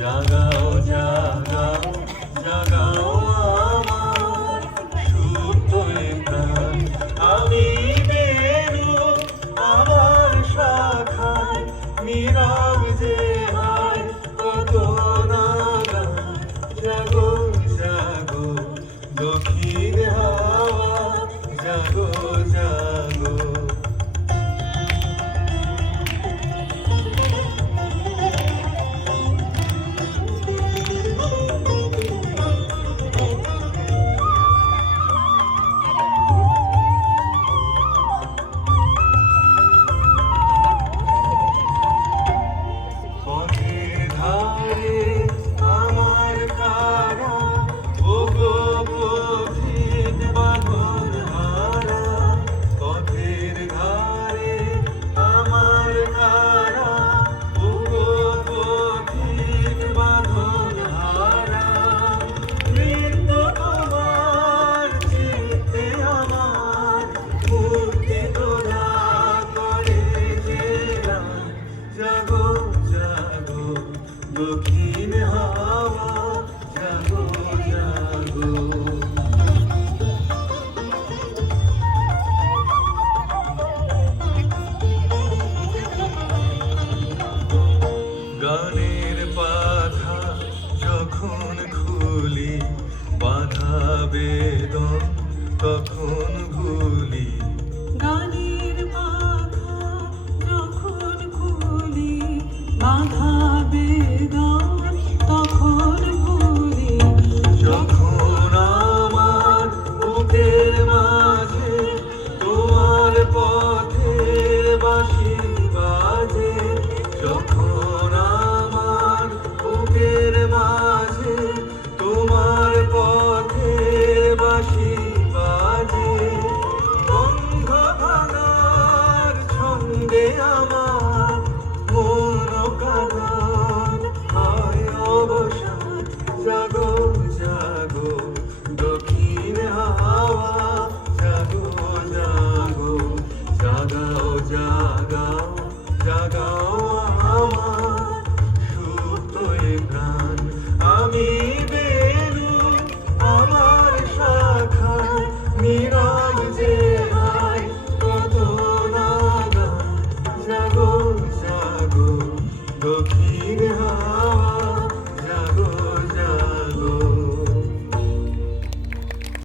জাগাও জাগাও জাগাও আমার সুপ্ত প্রাণ। আমি বেরু আমার শাখায় নীরব যে হায় কত নাগান। জাগো জাগো দক্ষিণ হাওয়া জাগো জাগো। জাগো জাগো দক্ষিণ হাওয়া জাগো জাগো। গানের পাখা যখন খুলি বাধা বেদন তখন ভুলি। গানের পাখা যখন খুলি বাধা বেদন তখন ভুলি। যখন আমার বুকের মাঝে তোমার পথের বাঁশি বাজে। যখন আমার বুকের মাঝে তোমার পথের বাঁশি বাজে। বন্ধ ভাঙার ছন্দে আমার মন কাঁদন হয় অবসান। জাগো জাগো দক্ষিণ হাওয়া জাগো জাগো জাগাও জাগাও জাগাও আমার সুপ্ত প্রাণ। আমি বেরু আমার শাখায় নীরব যে হায় কত নাগান। জাগো জাগো দক্ষিণ হাওয়া।